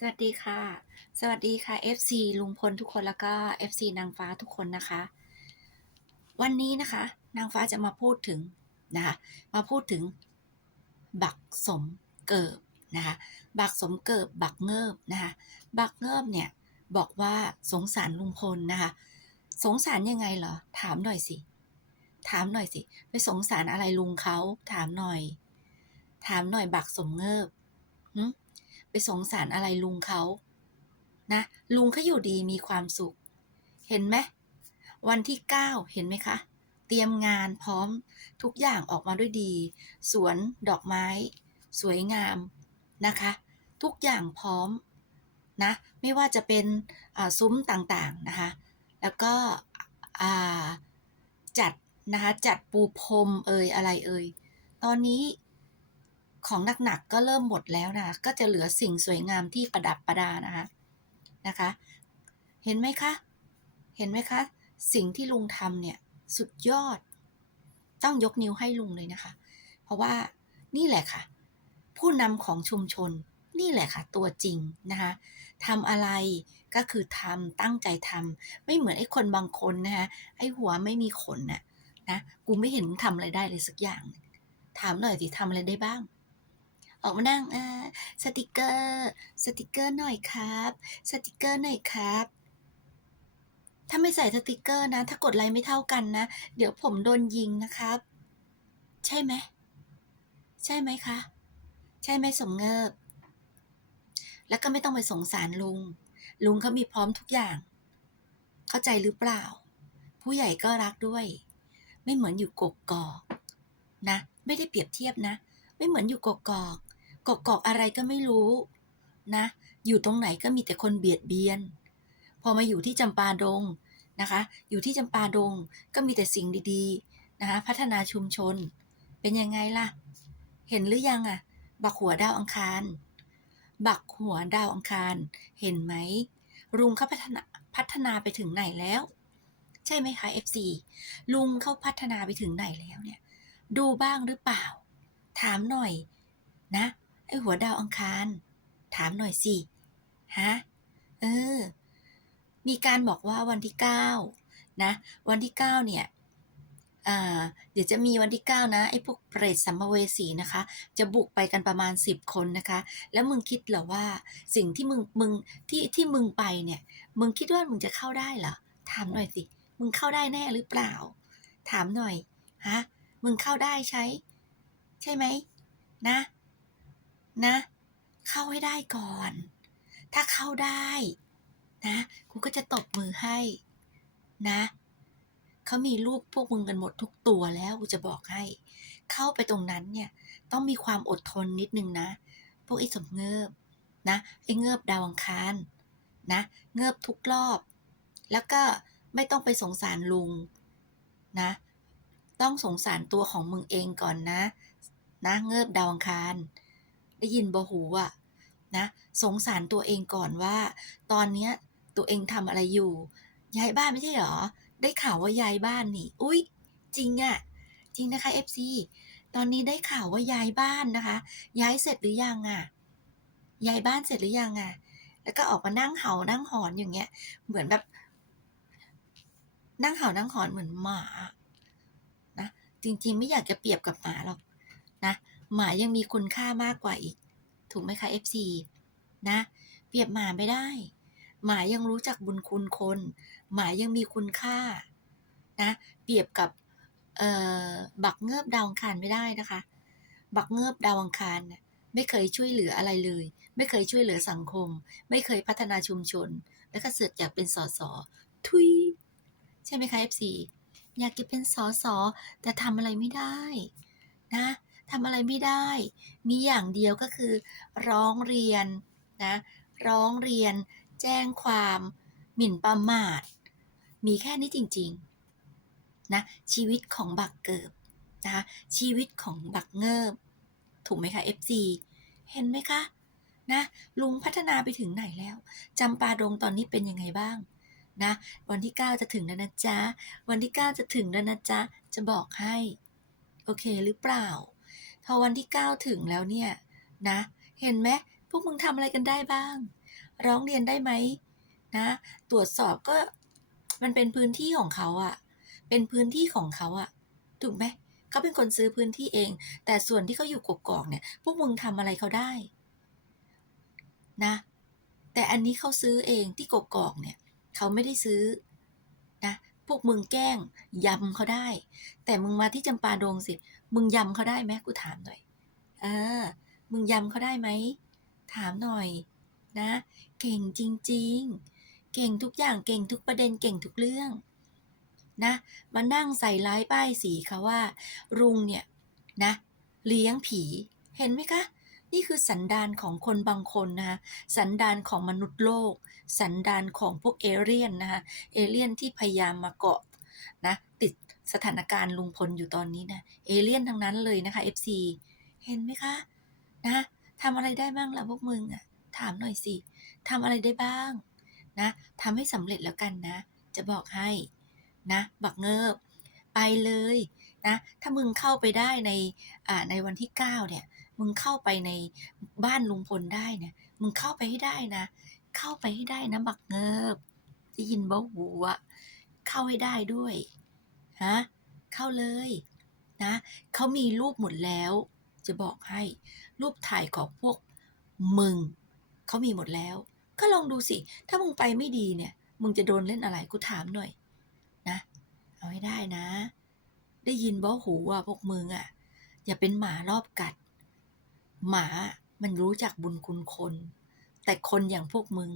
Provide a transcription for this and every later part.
สวัสดีค่ะ สวัสดีค่ะ FC ลุงพลทุกคนแล้วก็ FC นางฟ้าทุกคนนะคะ วันนี้นะคะ นางฟ้าจะมาพูดถึงนะคะ มาพูดถึง บักสมเกิบนะคะ บักสมเกิบบักเงิบนะคะ บักเงิบเนี่ยบอกว่าสงสารลุงพลนะคะ สงสารยังไงเหรอ ถามหน่อยสิ ถามหน่อยสิ ไปสงสารอะไรลุงเขา ถามหน่อย ถามหน่อยบักสมเงิบหึไป สงสารอะไรลุงเขานะ ลุงเขาอยู่ดีมีความสุข เห็นไหมวันที่เก้าเห็นไหมคะ เตรียมงานพร้อมทุกอย่างออกมาด้วยดี สวนดอกไม้ สวยงามนะคะ ทุกอย่างพร้อมนะ ไม่ว่าจะเป็นซุ้มต่างๆนะคะ แล้วก็จัดนะคะ จัดปูพรมเอ่ยอะไรเอ่ยตอนนี้ ของหนักๆก็เริ่มหมดแล้วนะคะก็จะเหลือสิ่งสวยงามที่ประดับประดานะคะนะคะ เห็นไหมคะ เห็นไหมคะ สิ่งที่ลุงทำเนี่ยสุดยอด ต้องยกนิ้วให้ลุงเลยนะคะ เพราะว่านี่แหละค่ะ ผู้นำของชุมชนนี่แหละค่ะ ตัวจริงนะคะทำอะไรก็คือทำตั้งใจทำไม่เหมือนไอ้คนบางคนนะคะไอ้หัวไม่มีขนน่ะนะกูไม่เห็นมึงทำอะไรได้เลยสักอย่าง ถามหน่อยสิทำอะไรได้บ้าง ออกมานั่งสติกเกอร์ สติกเกอร์หน่อยครับ สติกเกอร์หน่อยครับ ถ้าไม่ใส่สติกเกอร์นะ ถ้ากดไลค์ไม่เท่ากันนะ เดี๋ยวผมโดนยิงนะครับ ใช่ไหม ใช่ไหมคะ ใช่ไหมสมเงิบ แล้วก็ไม่ต้องไปสงสารลุง ลุงเขามีพร้อมทุกอย่าง เข้าใจหรือเปล่า ผู้ใหญ่ก็รักด้วย ไม่เหมือนอยู่กกกอกนะ ไม่ได้เปรียบเทียบนะ ไม่เหมือนอยู่กกกอก กกอกอะไรก็ไม่รู้ นะ อยู่ตรงไหนก็มีแต่คนเบียดเบียน พอมาอยู่ที่จำปาดงนะคะ อยู่ที่จำปาดงก็มีแต่สิ่งดีๆนะคะพัฒนาชุมชน เป็นยังไงล่ะ เห็นหรือยังอะบักหัวดาวอังคาร บักหัวดาวอังคาร เห็นไหมลุงเขาพัฒนาพัฒนาไปถึงไหนแล้ว ใช่ไหมคะ FC ลุงเขาพัฒนาไปถึงไหนแล้วเนี่ย ดูบ้างหรือเปล่า ถามหน่อยนะ ไอหัวดาวอังคาร ถามหน่อยสิ ฮะ เออ มีการบอกว่าวันที่เก้านะ วันที่เก้าเนี่ยเดี๋ยวจะมีวันที่เก้านะ ไอ้พวกเปรตสัมภเวสีนะคะ จะบุกไปกันประมาณสิบคนนะคะ แล้วมึงคิดเหรอว่าสิ่งที่มึงมึงที่ที่มึงไปเนี่ย มึงคิดว่ามึงจะเข้าได้เหรอ ถามหน่อยสิ มึงเข้าได้แน่หรือเปล่า ถามหน่อย ฮะ มึงเข้าได้ใช่ใช่ไหม นะ นะ เข้าให้ได้ก่อน ถ้าเข้าได้นะกูก็จะตบมือให้นะเขามีลูกพวกมึงกันหมดทุกตัวแล้วกูจะบอกให้ เข้าไปตรงนั้นเนี่ยต้องมีความอดทนนิดนึงนะ พวกไอ้สมเงิบนะไอ้เงิบดาวอังคารนะเงิบทุกรอบ แล้วก็ไม่ต้องไปสงสารลุงนะ ต้องสงสารตัวของมึงเองก่อนนะ นะเงิบดาวอังคาร ได้ยินบหูอะนะ สงสารตัวเองก่อนว่า ตอนเนี้ยตัวเองทำอะไรอยู่ ย้ายบ้านไม่ใช่หรอ ได้ข่าวว่าย้ายบ้านนี่ อุ๊ย จริงอะจริงนะคะ FC ตอนนี้ได้ข่าวว่าย้ายบ้านนะคะ ย้ายเสร็จหรือยังอะย้ายบ้านเสร็จหรือยังอะแล้วก็ออกมานั่งเห่านั่งหอนอย่างเงี้ย เหมือนแบบ นั่งเห่านั่งหอนเหมือนหมานะจริงๆ ไม่อยากจะเปรียบกับหมาหรอก หมายังมีคุณค่ามากกว่าอีก ถูกไหมคะ FC นะ เปรียบหมาไม่ได้ หมายังรู้จักบุญคุณคน หมายังมีคุณค่า นะ เปรียบกับบักเงิบดาวอังคารไม่ได้นะคะ บักเงิบดาวอังคารเนี่ยไม่เคยช่วยเหลืออะไรเลย ไม่เคยช่วยเหลือสังคม ไม่เคยพัฒนาชุมชน แล้วก็เสือกอยากเป็นสสทุยใช่ไหมคะ FC อยากจะเป็นสสแต่ทำอะไรไม่ได้ นะ ทำอะไรไม่ได้ มีอย่างเดียวก็คือ ร้องเรียนนะร้องเรียน แจ้งความ หมิ่นประมาท มีแค่นี้จริงๆนะชีวิตของบักเกิบนะคะชีวิตของบักเงิบ ถูกไหมคะ FC เห็นไหมคะนะลุงพัฒนาไปถึงไหนแล้วจำปาดงตอนนี้เป็นยังไงบ้างนะวันที่ 9 จะถึงแล้วนะจ๊ะ วันที่ 9 จะถึงแล้วนะจ๊ะ จะบอกให้ โอเคหรือเปล่า พอวันที่ 9 ถึงแล้วเนี่ยนะ เห็นไหมพวกมึงทำอะไรกันได้บ้าง ร้องเรียนได้ไหมนะ ตรวจสอบก็มันเป็นพื้นที่ของเขาอะเป็นพื้นที่ของเขาอะถูกไหมเขาเป็นคนซื้อพื้นที่เอง แต่ส่วนที่เขาอยู่กกอกเนี่ย พวกมึงทำอะไรเขาได้ นะ แต่อันนี้เขาซื้อเองที่กกอกเนี่ย เขาไม่ได้ซื้อนะ พวกมึงแกล้งยำเขาได้ แต่มึงมาที่จำปาดงสิ มึงยำเขาได้ไหมกูถามหน่อย เออ มึงยำเขาได้ไหม ถามหน่อย นะ เก่งจริง ๆ เก่งทุกอย่างเก่งทุกประเด็นเก่งทุกเรื่องนะมานั่งใส่ร้ายป้ายสีเขาว่า รุงเนี่ยนะ เลี้ยงผีเห็นไหมคะ นี่คือสันดานของคนบางคนนะคะสันดานของมนุษย์โลก สันดานของพวกเอเลี่ยนนะคะเอเลี่ยนที่พยายามมาเกาะนะติดสถานการณ์ลุงพลอยู่ตอนนี้นะเอเลี่ยนทั้งนั้นเลยนะคะ FC เห็นไหมคะนะทำอะไรได้บ้างล่ะพวกมึงอะถามหน่อยสิทำอะไรได้บ้างนะทำให้สำเร็จแล้วกันนะ จะบอกให้นะ บักเงิบ ไปเลย นะถ้ามึงเข้าไปได้ในอ่าในวันที่ 9 เนี่ย มึงเข้าไปในบ้านลุงพลได้เนี่ย มึงเข้าไปให้ได้นะ เข้าไปให้ได้นะบักเงิบได้ยินบ่หูอะเข้าให้ได้ด้วยฮะเข้าเลยนะเขามีรูปหมดแล้ว จะบอกให้รูปถ่ายของพวกมึงเขามีหมดแล้ว ก็ลองดูสิ ถ้ามึงไปไม่ดีเนี่ย มึงจะโดนเล่นอะไรกูถามหน่อย นะ เอาให้ได้นะ ได้ยินบ่หูอะพวกมึงอะ อย่าเป็นหมารอบกัด หมามันรู้จักบุญคุณคน แต่คนอย่างพวกมึง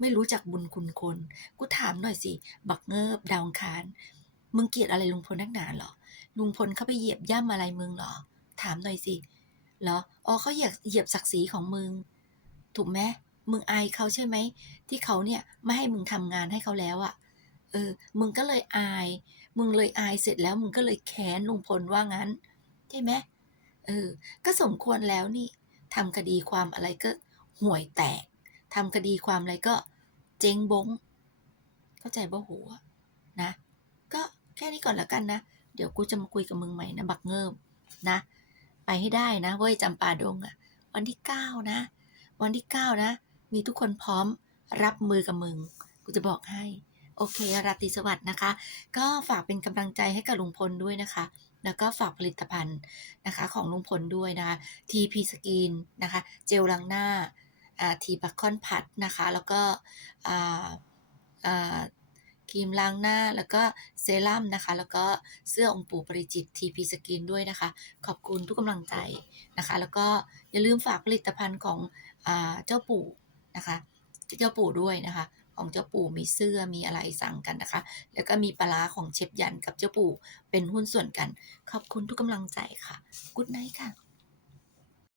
ไม่รู้จักบุญคุณคน กูถามหน่อยสิ บักเงิบดาวอังคารมึงเกลียดอะไรลุงพลนักหนาเหรอ ลุงพลเข้าไปเหยียบย่ำอะไรมึงเหรอ ถามหน่อยสิเหรอ อ๋อเขาเหยียบเหยียบศักดิ์ศรีของมึง ถูกไหมมึงอายเขาใช่ไหม ที่เขาเนี่ยไม่ให้มึงทำงานให้เขาแล้วอะ่ะ เออ มึงก็เลยอาย มึงเลยอายเสร็จแล้วมึงก็เลยแค้นลุงพลว่างั้น ใช่ไหมเออ ก็สมควรแล้วนี่ทำคดีความอะไรก็ห่วยแตกทำคดีความอะไรก็เจ๊งบง เข้าใจบ่หัวนะ ก็แค่นี้ก่อนแล้วกันนะ เดี๋ยวกูจะมาคุยกับมึงใหม่นะบักเงิบนะ ไปให้ได้นะเว้ยจำปาดงอะ่ะวันที่เก้านะ วันที่เก้านะ มีทุกคนพร้อมรับมือกับมึง กูจะบอกให้ โอเค ราตรีสวัสดิ์นะคะ ก็ฝากเป็นกำลังใจให้กับลุงพลด้วยนะคะ แล้วก็ฝากผลิตภัณฑ์นะคะของลุงพลด้วยนะคะ TP Skin นะคะ เจลล้างหน้าทีบัคคอนพัดนะคะ แล้วก็ครีมล้างหน้า แล้วก็เซรั่มนะคะ แล้วก็เสื้อองค์ปู่ปริจิต TP Skin ด้วยนะคะ ขอบคุณทุกกำลังใจนะคะ แล้วก็อย่าลืมฝากผลิตภัณฑ์ของอเจ้าปู่นะคะ เจ้าปู่ด้วยนะคะ ของเจ้าปู่มีเสื้อมีอะไรสั่งกันนะคะ แล้วก็มีปลาของเชฟยันกับเจ้าปู่เป็นหุ้นส่วนกัน ขอบคุณทุกกำลังใจค่ะ กุ๊ดไนท์ค่ะ